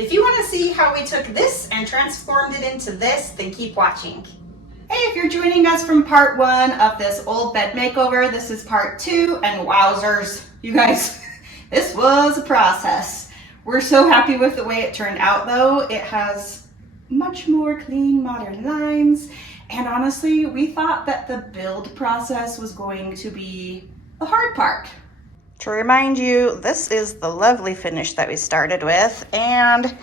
If you want to see how we took this and transformed it into this, then keep watching. Hey, if you're joining us from part 1 of this old bed makeover, this is part 2, and wowzers, you guys, this was a process. We're so happy with the way it turned out though. It has much more clean, modern lines, and honestly, we thought that the build process was going to be the hard part. To remind you, this is the lovely finish that we started with, and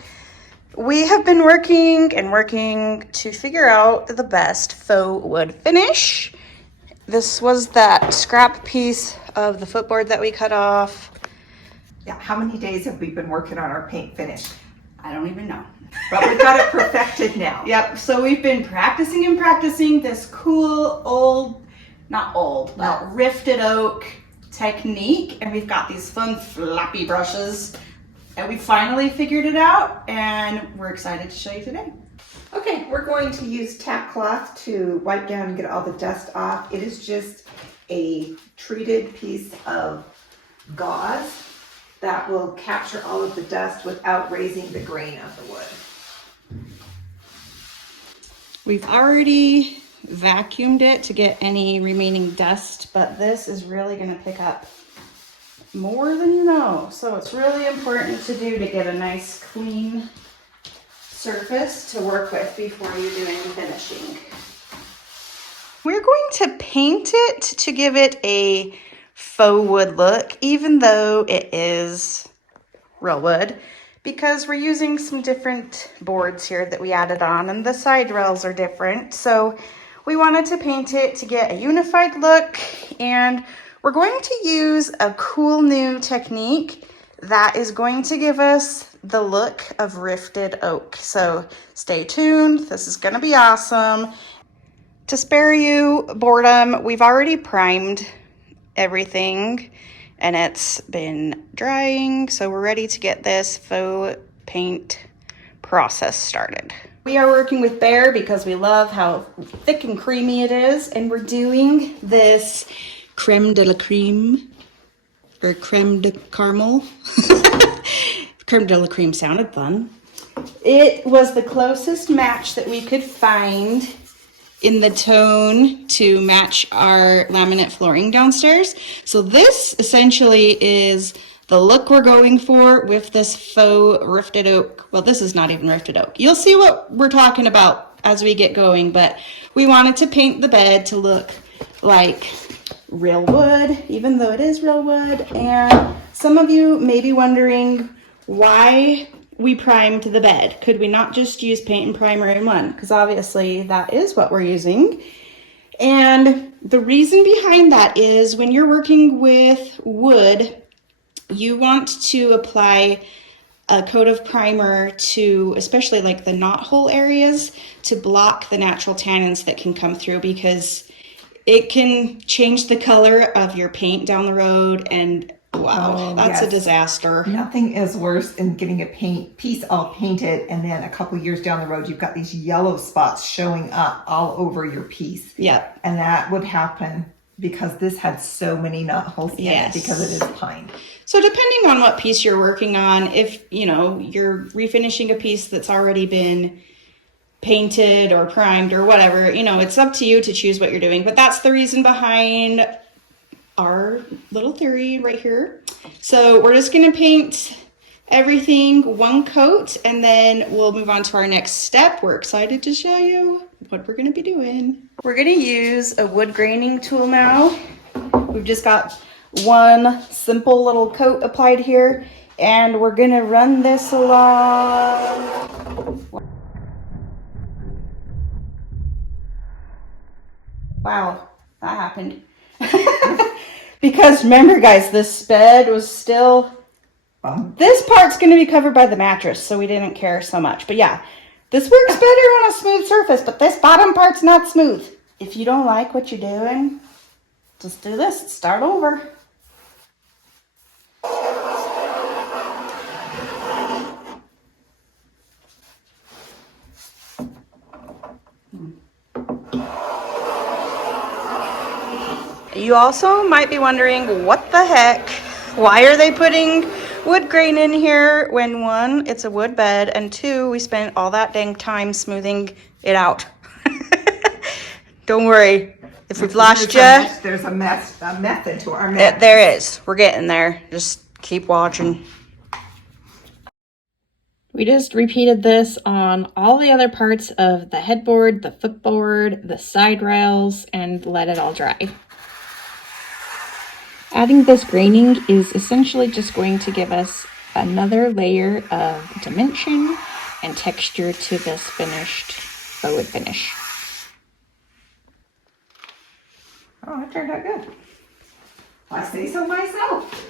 we have been working to figure out the best faux wood finish. This was that scrap piece of the footboard that we cut off. Yeah, how many days have we been working on our paint finish? I don't even know. But we've got it perfected now. Yep, so we've been practicing and practicing this cool old, not old, but rifted oak technique, and we've got these fun floppy brushes, and we finally figured it out, and we're excited to show you today. Okay, we're going to use tap cloth to wipe down and get all the dust off. It is just a treated piece of gauze that will capture all of the dust without raising the grain of the wood. We've already vacuumed it to get any remaining dust, but this is really going to pick up more than you know. So it's really important to do to get a nice clean surface to work with before you do any finishing. We're going to paint it to give it a faux wood look, even though it is real wood, because we're using some different boards here that we added on, and the side rails are different. So we wanted to paint it to get a unified look, and we're going to use a cool new technique that is going to give us the look of rifted oak. So stay tuned, this is gonna be awesome. To spare you boredom, we've already primed everything and it's been drying, so we're ready to get this faux paint process started. We are working with Bear because we love how thick and creamy it is, and we're doing this creme de la creme, or creme de caramel. Creme de la creme sounded fun. It was the closest match that we could find in the tone to match our laminate flooring downstairs. So this essentially is the look we're going for with this faux rifted oak. Well, this is not even rifted oak. You'll see what we're talking about as we get going, but we wanted to paint the bed to look like real wood, even though it is real wood. And some of you may be wondering why we primed the bed. Could we not just use paint and primer in one? Because obviously that is what we're using. And the reason behind that is when you're working with wood, you want to apply a coat of primer to, especially like the knot hole areas, to block the natural tannins that can come through, because it can change the color of your paint down the road, and wow, that's a disaster. Nothing is worse than getting a piece all painted, and then a couple years down the road, you've got these yellow spots showing up all over your piece. Yeah. And that would happen because this had so many knot holes in it because it is pine. So depending on what piece you're working on, if you're refinishing a piece that's already been painted or primed or whatever, it's up to you to choose what you're doing. But that's the reason behind our little theory right here. So we're just gonna paint everything one coat, and then we'll move on to our next step. We're excited to show you what we're gonna be doing. We're gonna use a wood graining tool now. We've just got one simple little coat applied here, and we're gonna run this along. Wow, that happened. Because remember guys, this bed was still, this part's going to be covered by the mattress, so we didn't care so much. But yeah, this works better on a smooth surface, but this bottom part's not smooth. If you don't like what you're doing, just do this, start over. You also might be wondering, what the heck? Why are they putting wood grain in here when one, it's a wood bed, and two, we spent all that dang time smoothing it out. Don't worry, if we've lost you. There's a method to our mess. There is. We're getting there. Just keep watching. We just repeated this on all the other parts of the headboard, the footboard, the side rails, and let it all dry. Adding this graining is essentially just going to give us another layer of dimension and texture to this finished faux wood finish. Oh, it turned out good. I say so myself.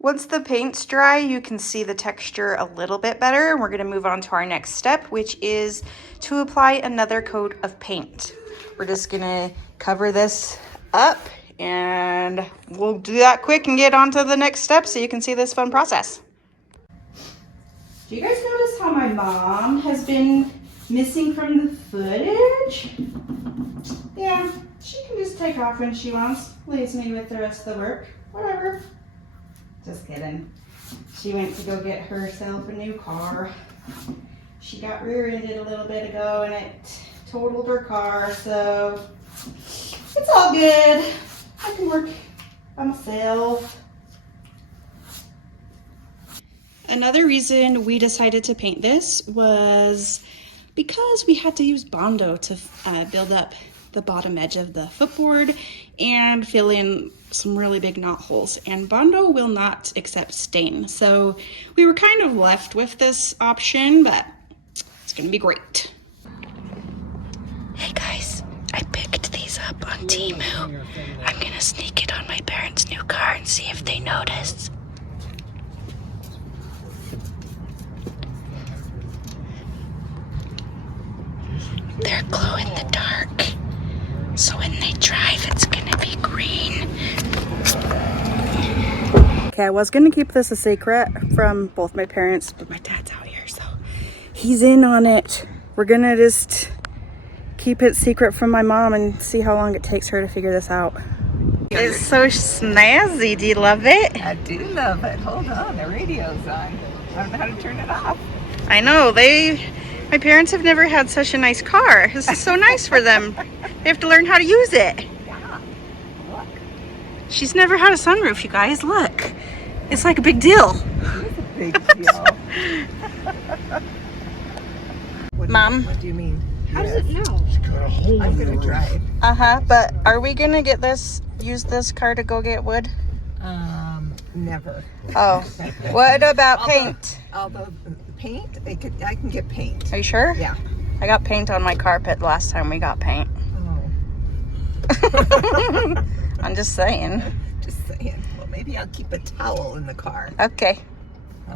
Once the paint's dry, you can see the texture a little bit better. We're going to move on to our next step, which is to apply another coat of paint. We're just going to cover this up and we'll do that quick and get on to the next step so you can see this fun process. Do you guys notice how my mom has been missing from the footage? Yeah, she can just take off when she wants. Leaves me with the rest of the work. Whatever. Just kidding. She went to go get herself a new car. She got rear-ended a little bit ago and it totaled her car, so it's all good. I can work by myself. Another reason we decided to paint this was because we had to use Bondo to build up the bottom edge of the footboard and fill in some really big knot holes, and Bondo will not accept stain, so we were kind of left with this option, but it's gonna be great. Hey guys, I picked these up on Temu. I'm gonna sneak it on my parents' new car and see if they notice. They're glow in the dark, so when they drive, it's gonna be green. Okay, I was gonna keep this a secret from both my parents, but my dad's out here, so he's in on it. We're gonna just keep it secret from my mom and see how long it takes her to figure this out. It's so snazzy. Do you love it? I do love it. Hold on, the radio's on. I don't know how to turn it off. I know, my parents have never had such a nice car. This is so nice for them. They have to learn how to use it. Yeah, look. She's never had a sunroof, you guys. Look. It's like a big deal. It is a big deal. Mom? What do you mean? How does it know? I'm going to drive. But are we going to use this car to go get wood? Never. Oh. What about paint? Although paint, I can get paint. Are you sure? Yeah. I got paint on my carpet last time we got paint. Oh. I'm just saying. Just saying. Well, maybe I'll keep a towel in the car. Okay.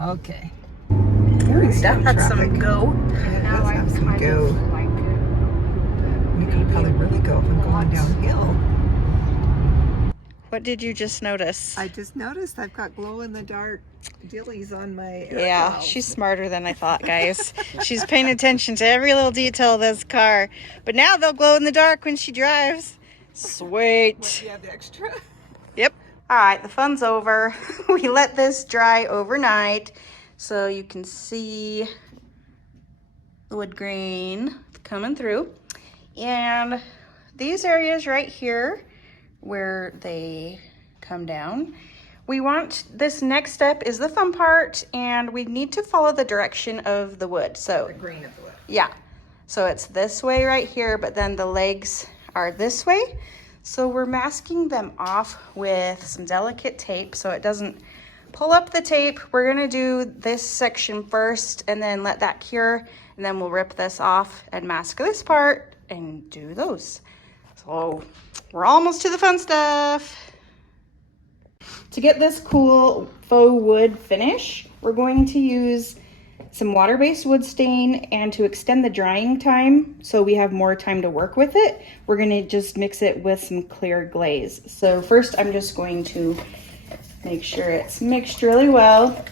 Okay. Very stuff. That's some go. Yeah, it does have some go. We could probably really go if I'm going downhill. What did you just notice? I just noticed I've got glow-in-the-dark dillies on my air Yeah, valves. she's smarter than I thought, guys. She's paying attention to every little detail of this car. But now they'll glow in the dark when she drives. Sweet. What, do you have the extra? Yep. All right, the fun's over. We let this dry overnight so you can see the wood grain coming through. And these areas right here where they come down, we want, this next step is the fun part, and we need to follow the direction of the wood. So The grain of the wood. yeah, so it's this way right here, but then the legs are this way. So we're masking them off with some delicate tape so it doesn't pull up the tape. We're gonna do this section first and then let that cure, and then we'll rip this off and mask this part and do those. So we're almost to the fun stuff. To get this cool faux wood finish, we're going to use some water-based wood stain, and to extend the drying time so we have more time to work with it, we're gonna just mix it with some clear glaze. So first I'm just going to make sure it's mixed really well.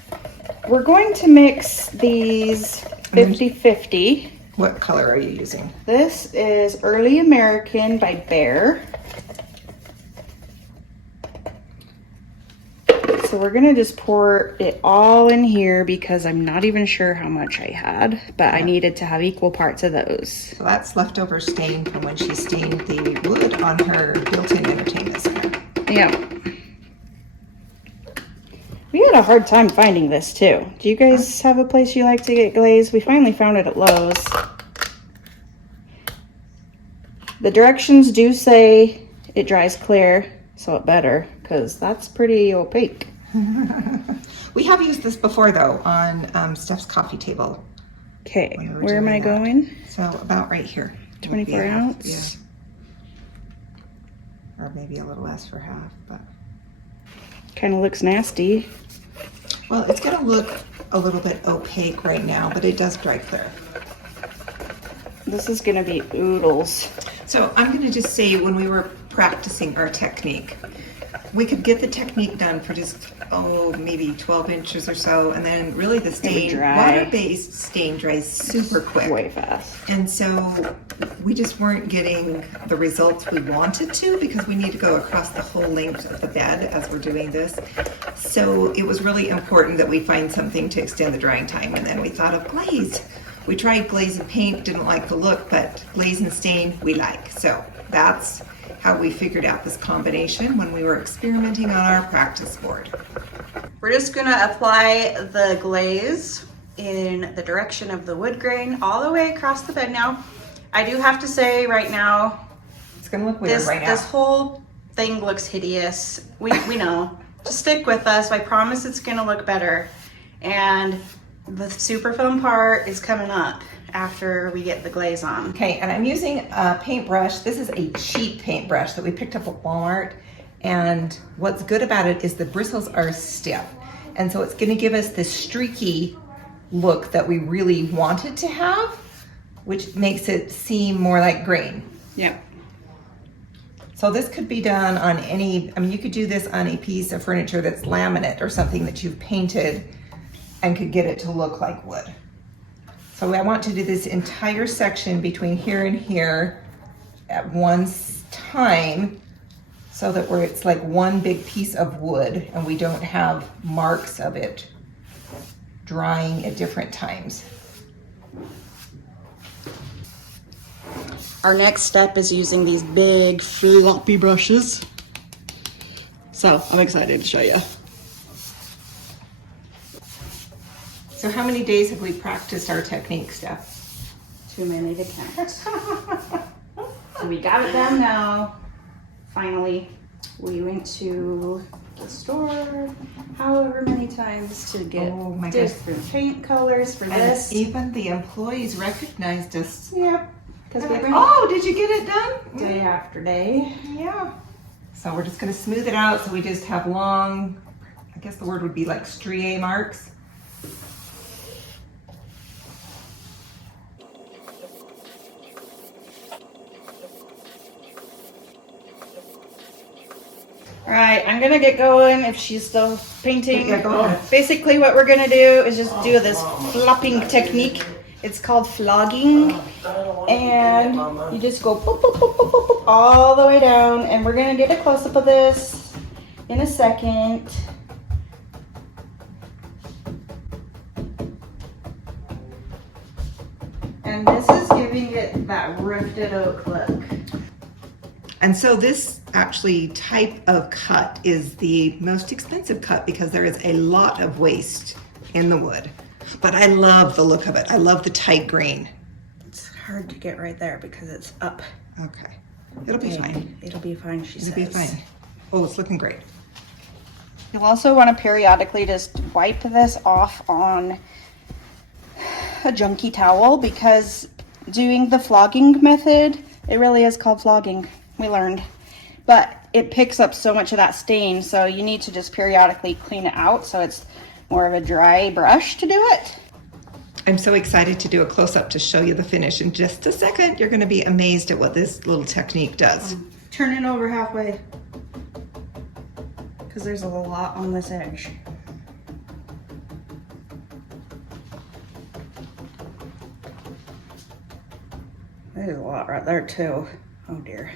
We're going to mix these 50-50. What color are you using? This is Early American by Bear. So we're gonna just pour it all in here because I'm not even sure how much I had, but I needed to have equal parts of those. So that's leftover stain from when she stained the wood on her built-in entertainment center. Yeah. We had a hard time finding this too. Do you guys have a place you like to get glazed? We finally found it at Lowe's. The directions do say it dries clear, so it better, because that's pretty opaque. We have used this before though on Steph's coffee table. Okay, when we were where am doing I that. going? So about right here. would be 24 a half, ounce? yeah. Or maybe a little less for half, but. Kind of looks nasty. Well, it's gonna look a little bit opaque right now, but it does dry clear. This is gonna be oodles. So I'm gonna just say when we were practicing our technique, we could get the technique done for just, maybe 12 inches or so, and then really the stain, dry. water-based stain dries super quick. Way fast. And so we just weren't getting the results we wanted to because we need to go across the whole length of the bed as we're doing this. So it was really important that we find something to extend the drying time, and then we thought of glaze. We tried glaze and paint, didn't like the look, but glaze and stain we like. So that's how we figured out this combination when we were experimenting on our practice board. We're just gonna apply the glaze in the direction of the wood grain all the way across the bed now. I do have to say right now, It's gonna look weird right now. this whole thing looks hideous. We know. Just stick with us. I promise it's gonna look better. And the super foam part is coming up after we get the glaze on. Okay, and I'm using a paintbrush. This is a cheap paintbrush that we picked up at Walmart. And what's good about it is the bristles are stiff. And so it's gonna give us this streaky look that we really wanted to have, which makes it seem more like grain. Yeah. So this could be done on any, you could do this on a piece of furniture that's laminate or something that you've painted and could get it to look like wood. So I want to do this entire section between here and here at one time so that it's like one big piece of wood and we don't have marks of it drying at different times. Our next step is using these big floppy brushes. So I'm excited to show you. So how many days have we practiced our technique, Steph? Too many to count. So we got it down now. Finally, we went to the store however many times to get Oh my different paint colors for this. Even the employees recognized us. Yep. Because we went Oh, did you get it done? day after day. Yeah. So we're just gonna smooth it out so we just have long, I guess the word would be like strié marks. All right, I'm gonna get going if she's still painting. Yeah, go ahead. Basically what we're gonna do is just do this flopping technique. It's called flogging. And you just go boop, boop, boop, boop, boop, boop, all the way down. And we're gonna get a close-up of this in a second. And this is giving it that rifted oak look. And so this actually type of cut is the most expensive cut because there is a lot of waste in the wood. But I love the look of it. I love the tight grain. It's hard to get right there because it's up. Okay, it'll be fine. It'll be fine, she says. It'll be fine. Oh, it's looking great. You'll also want to periodically just wipe this off on a junky towel because doing the flogging method, it really is called flogging, we learned. But it picks up so much of that stain, so you need to just periodically clean it out so it's more of a dry brush to do it. I'm so excited to do a close-up to show you the finish. In just a second, you're gonna be amazed at what this little technique does. Turn it over halfway because there's a lot on this edge. There's a lot right there too. Oh dear.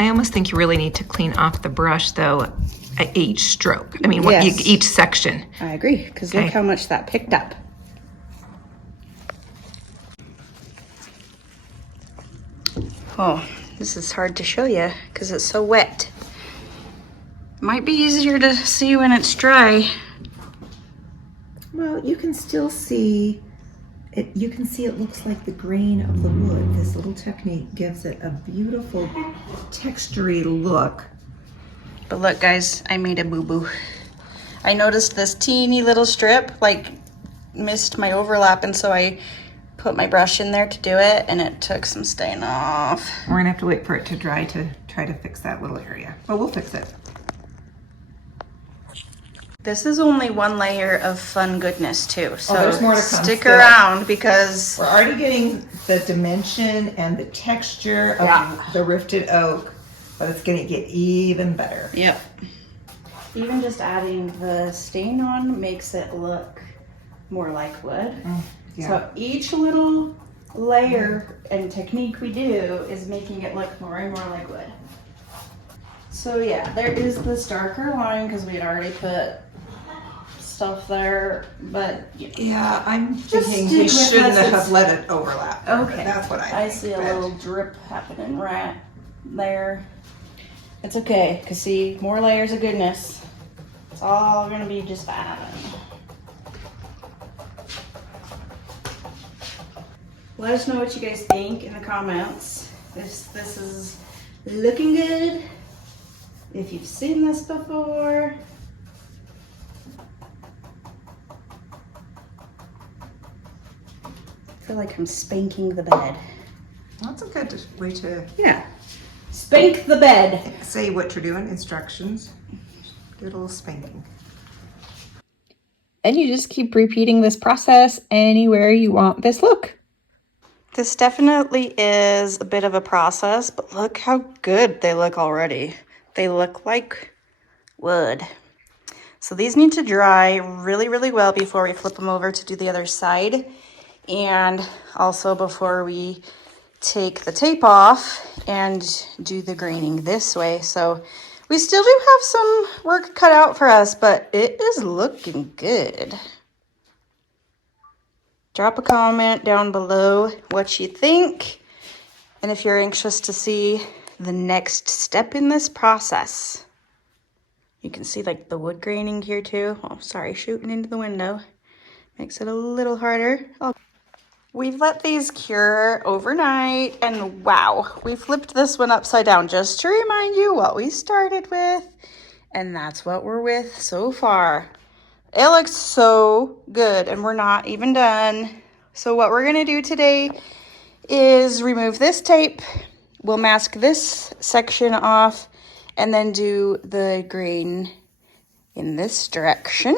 I almost think you really need to clean off the brush though at each stroke. I mean, Yes. each section. I agree, because Okay. look how much that picked up. Oh, this is hard to show you because it's so wet. Might be easier to see when it's dry. Well, you can still see it. You can see it looks like the grain of the wood. This little technique gives it a beautiful textury look. But look guys, I made a boo-boo. I noticed this teeny little strip, like missed my overlap, and so I put my brush in there to do it, and it took some stain off. We're gonna have to wait for it to dry to try to fix that little area. Well, we'll fix it. This is only one layer of fun goodness too, so there's more to come stick still. around because We're already getting the dimension and the texture of the rifted oak, but it's gonna get even better. yep. Even just adding the stain on makes it look more like wood. Yeah. So each little layer and technique we do is making it look more and more like wood. So yeah, there is this darker line because we had already put stuff there, but Yeah, I'm Just thinking stick we with shouldn't us. have let it overlap. Okay. That's what I think. see a but- little drip happening right there. It's okay, cause see, more layers of goodness. It's all gonna be just fine. Let us know what you guys think in the comments. If this is looking good, if you've seen this before. I feel like I'm spanking the bed. That's a good way to Yeah. Spank the bed. say what you're doing. Instructions. Get a little spanking. And you just keep repeating this process anywhere you want this look. This definitely is a bit of a process, but look how good they look already. They look like wood. So these need to dry really, really well before we flip them over to do the other side. And also before we take the tape off and do the graining this way. So we still do have some work cut out for us, but it is looking good. Drop a comment down below what you think, and if you're anxious to see the next step in this process. You can see like the wood graining here too. Oh, sorry, shooting into the window. Makes it a little harder. We've let these cure overnight, and wow, we flipped this one upside down just to remind you what we started with, and that's what we're with so far. It looks so good, and we're not even done. So what we're gonna do today is remove this tape. We'll mask this section off and then do the grain in this direction.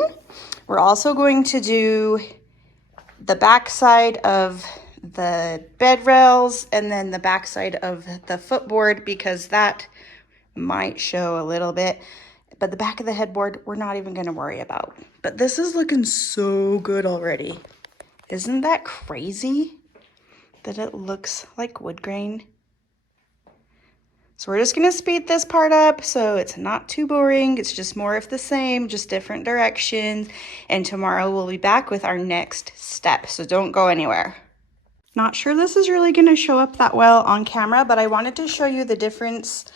We're also going to do the back side of the bed rails and then the back side of the footboard because that might show a little bit. But the back of the headboard, we're not even going to worry about. But this is looking so good already. Isn't that crazy that it looks like wood grain? So we're just going to speed this part up so it's not too boring. It's just more of the same, just different directions. And tomorrow we'll be back with our next step. So don't go anywhere. Not sure this is really going to show up that well on camera, but I wanted to show you the difference.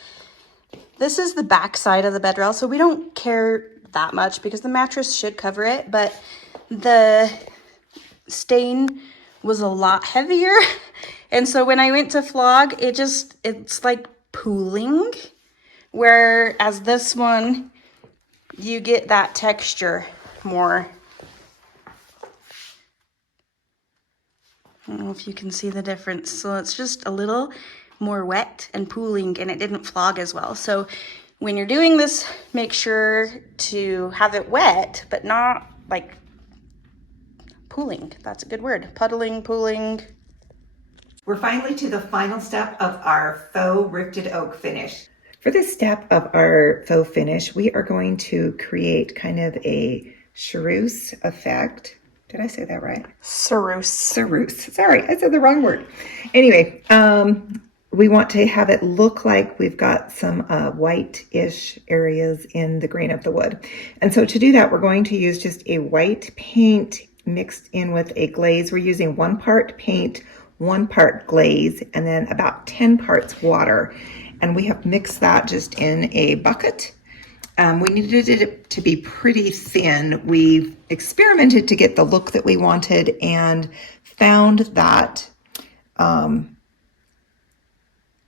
This is the back side of the bed rail, so we don't care that much because the mattress should cover it, but the stain was a lot heavier. And so when I went to flog, it's like pooling, whereas this one, you get that texture more. I don't know if you can see the difference. So it's just a little more wet and pooling, and it didn't flog as well. So when you're doing this, make sure to have it wet, but not like pooling. That's a good word. Puddling, pooling. We're finally to the final step of our faux rifted oak finish. For this step of our faux finish, we are going to create kind of a chartreuse effect. Did I say that right? Ceruse. Ceruse. Sorry, I said the wrong word. Anyway, we want to have it look like we've got some white-ish areas in the grain of the wood. And so to do that, we're going to use just a white paint mixed in with a glaze. We're using 1 part paint, 1 part glaze, and then about 10 parts water. And we have mixed that just in a bucket. We needed it to be pretty thin. We experimented to get the look that we wanted and found that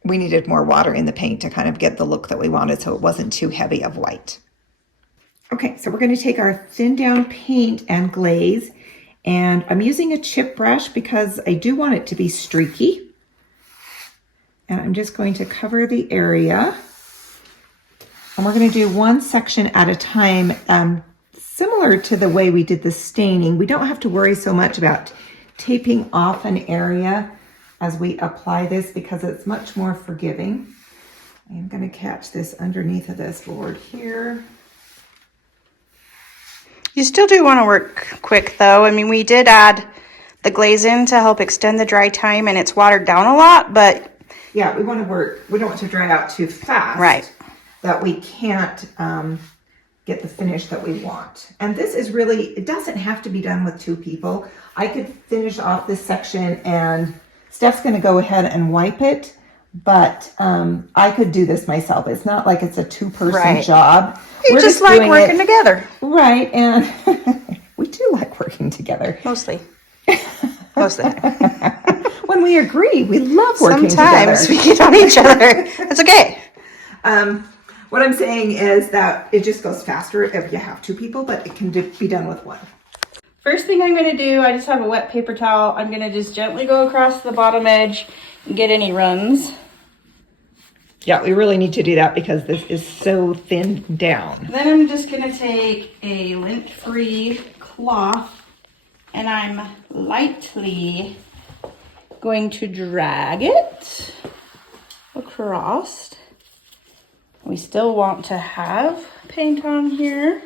we needed more water in the paint to kind of get the look that we wanted so it wasn't too heavy of white. Okay, so we're going to take our thin down paint and glaze, and I'm using a chip brush because I do want it to be streaky. And I'm just going to cover the area. And we're going to do one section at a time, similar to the way we did the staining. We don't have to worry so much about taping off an area as we apply this because it's much more forgiving. I'm going to catch this underneath of this board here. You still do want to work quick though. I mean, we did add the glaze in to help extend the dry time, and it's watered down a lot, but yeah, we want to work, we don't want to dry out too fast. Right. That we can't get the finish that we want. And this is really, it doesn't have to be done with 2 people. I could finish off this section and Steph's going to go ahead and wipe it, but I could do this myself. It's not like it's a 2-person job. We just like working together. Right, and we do like working together. Mostly. Most of the time. When we agree, we love working Sometimes together. we get on each other. That's okay. What I'm saying is that it just goes faster if you have 2 people, but it can be done with 1. First thing I'm going to do, I just have a wet paper towel. I'm going to just gently go across the bottom edge and get any runs. Yeah, we really need to do that because this is so thinned down. Then I'm just going to take a lint-free cloth and I'm lightly going to drag it across. We still want to have paint on here.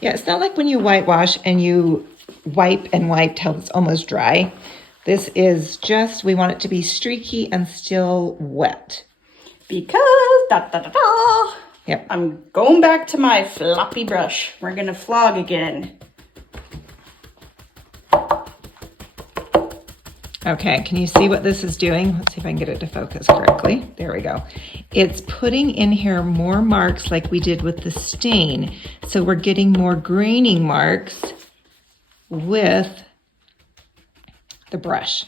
Yeah, it's not like when you whitewash and you wipe and wipe till it's almost dry. This is just, we want it to be streaky and still wet. Because, Yep. I'm going back to my floppy brush. We're going to flog again. Okay, can you see what this is doing? Let's see if I can get it to focus correctly. There we go. It's putting in here more marks like we did with the stain. So we're getting more graining marks with the brush.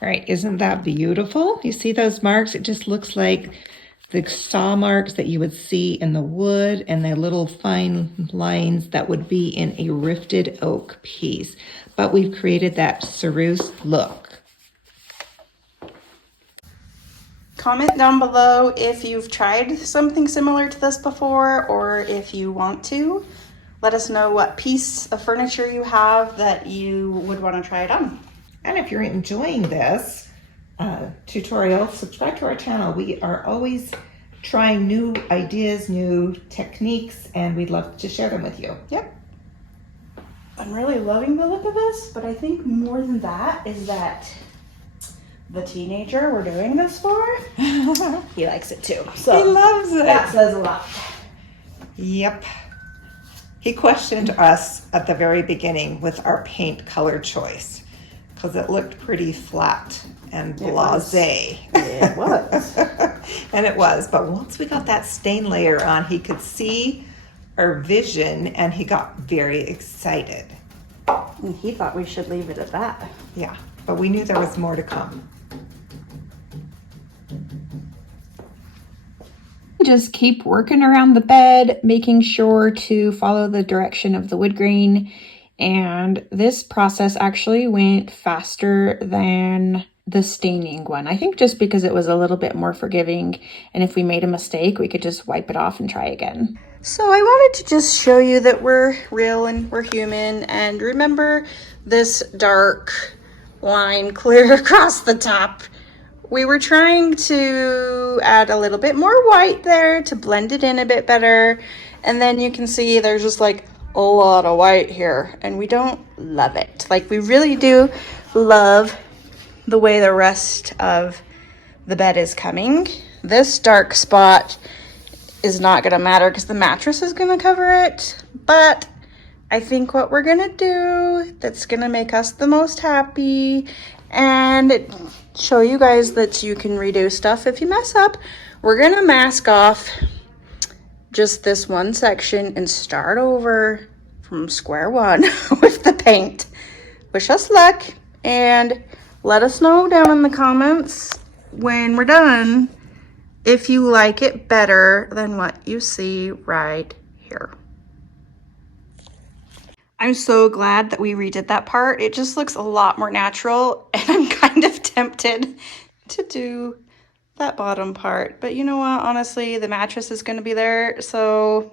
All right, isn't that beautiful? You see those marks? It just looks like the saw marks that you would see in the wood and the little fine lines that would be in a rifted oak piece. But we've created that ceruse look. Comment down below if you've tried something similar to this before or if you want to. Let us know what piece of furniture you have that you would want to try it on. And if you're enjoying this tutorial, subscribe to our channel. We are always trying new ideas, new techniques, and we'd love to share them with you. Yep. I'm really loving the look of this, but I think more than that is that the teenager we're doing this for, he likes it too. So He loves it. that says a lot. Yep. He questioned us at the very beginning with our paint color choice because it looked pretty flat and blasé. It was. And it was, but once we got that stain layer on, he could see our vision and he got very excited. And he thought we should leave it at that. Yeah, but we knew there was more to come. Just keep working around the bed, making sure to follow the direction of the wood grain. And this process actually went faster than the staining one. I think just because it was a little bit more forgiving, and if we made a mistake, we could just wipe it off and try again. So I wanted to just show you that we're real and we're human, and remember this dark line clear across the top. We were trying to add a little bit more white there to blend it in a bit better, And then you can see there's just like a lot of white here, and we don't love it. Like, we really do love the way the rest of the bed is coming. This dark spot is not gonna matter because the mattress is gonna cover it, but I think what we're gonna do that's gonna make us the most happy and show you guys that you can redo stuff if you mess up, we're gonna mask off just this one section and start over from square one with the paint. Wish us luck and let us know down in the comments when we're done if you like it better than what you see right here. I'm so glad that we redid that part. It just looks a lot more natural, and I'm kind of tempted to do that bottom part. But you know what? Honestly, the mattress is going to be there, so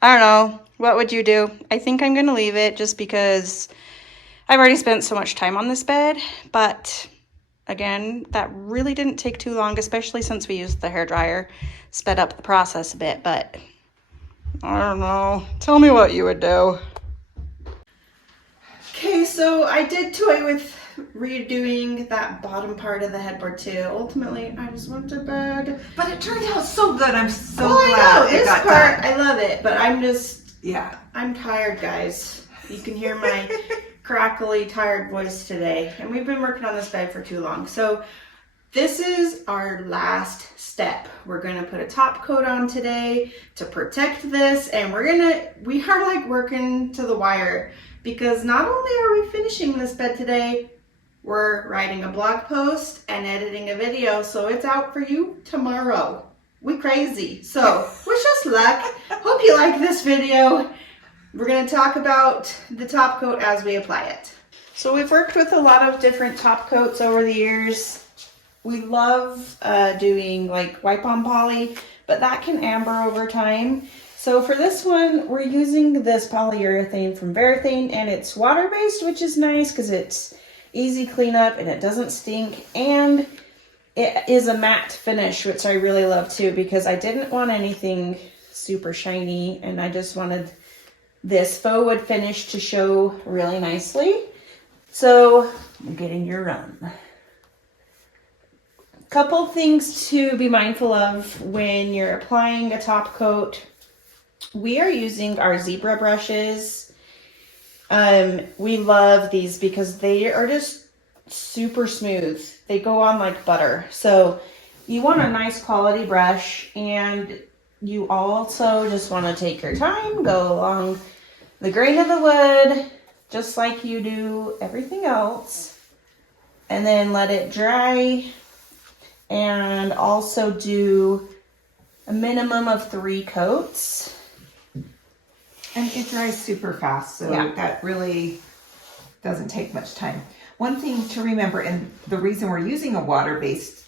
I don't know. What would you do? I think I'm going to leave it just because I've already spent so much time on this bed, but again, that really didn't take too long, especially since we used the hairdryer. Sped up the process a bit, but I don't know. Tell me what you would do. Okay, so I did toy with redoing that bottom part of the headboard too. Ultimately, I just went to bed. But it turned out so good. I'm so I glad know, it this got part, done. I love it, but I'm just, Yeah. I'm tired, guys. You can hear my crackly, tired voice today. And we've been working on this bed for too long. So this is our last step. We're gonna put a top coat on today to protect this, and we are like working to the wire, because not only are we finishing this bed today, we're writing a blog post and editing a video, so it's out for you tomorrow. We crazy. So wish us luck. Hope you like this video. We're gonna talk about the top coat as we apply it. So we've worked with a lot of different top coats over the years. We love doing like wipe-on poly, but that can amber over time. So for this one, we're using this polyurethane from Varathane, and it's water-based, which is nice because it's easy cleanup and it doesn't stink, and it is a matte finish, which I really love too, because I didn't want anything super shiny, and I just wanted this faux wood finish to show really nicely. So you're getting your run. Couple things to be mindful of when you're applying a top coat. We are using our zebra brushes. We love these because they are just super smooth. They go on like butter. So you want a nice quality brush, and you also just want to take your time, go along the grain of the wood, just like you do everything else, and then let it dry, and also do a minimum of 3 coats. And it dries super fast, so Yeah. that really doesn't take much time. One thing to remember, and the reason we're using a water-based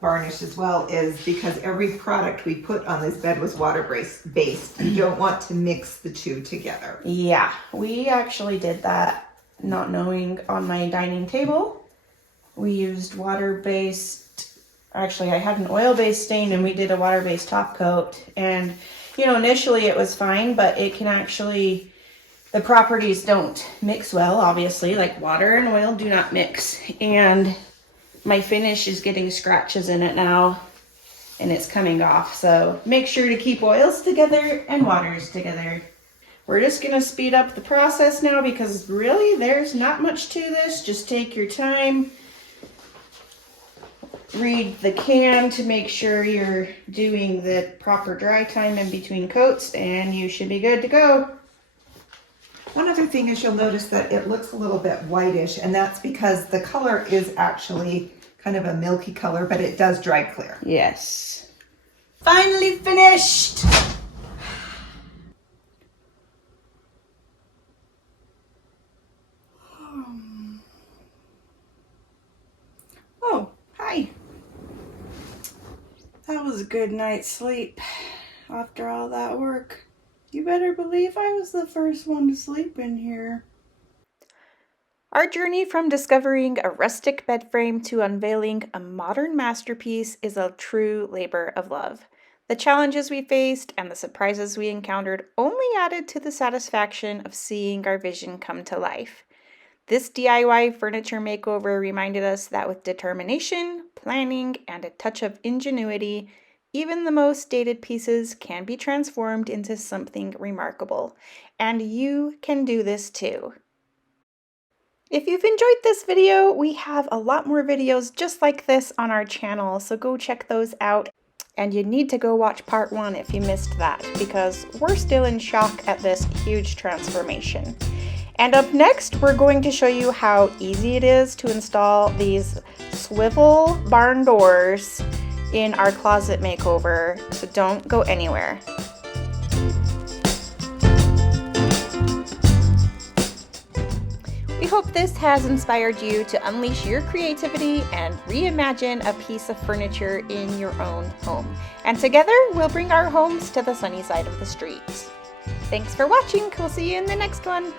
varnish as well, is because every product we put on this bed was water-based. You don't want to mix the two together. Yeah, we actually did that not knowing. On my dining table, we used water-based, actually I had an oil-based stain, and we did a water-based top coat, and you know, initially it was fine, but it can actually, the properties don't mix well, obviously, like water and oil do not mix, and my finish is getting scratches in it now, and it's coming off. So make sure to keep oils together and waters together. We're just gonna speed up the process now, because really there's not much to this. Just take your time, read the can to make sure you're doing the proper dry time in between coats, and you should be good to go. One other thing is you'll notice that it looks a little bit whitish, and that's because the color is actually kind of a milky color, but it does dry clear. Yes. Finally finished! Oh, hi. That was a good night's sleep after all that work. You better believe I was the first one to sleep in here. Our journey from discovering a rustic bed frame to unveiling a modern masterpiece is a true labor of love. The challenges we faced and the surprises we encountered only added to the satisfaction of seeing our vision come to life. This DIY furniture makeover reminded us that with determination, planning, and a touch of ingenuity, even the most dated pieces can be transformed into something remarkable. And you can do this too. If you've enjoyed this video, we have a lot more videos just like this on our channel, so go check those out. And you need to go watch part 1 if you missed that, because we're still in shock at this huge transformation. And up next, we're going to show you how easy it is to install these swivel barn doors in our closet makeover, so don't go anywhere. We hope this has inspired you to unleash your creativity and reimagine a piece of furniture in your own home. And together, we'll bring our homes to the sunny side of the street. Thanks for watching. We'll see you in the next one.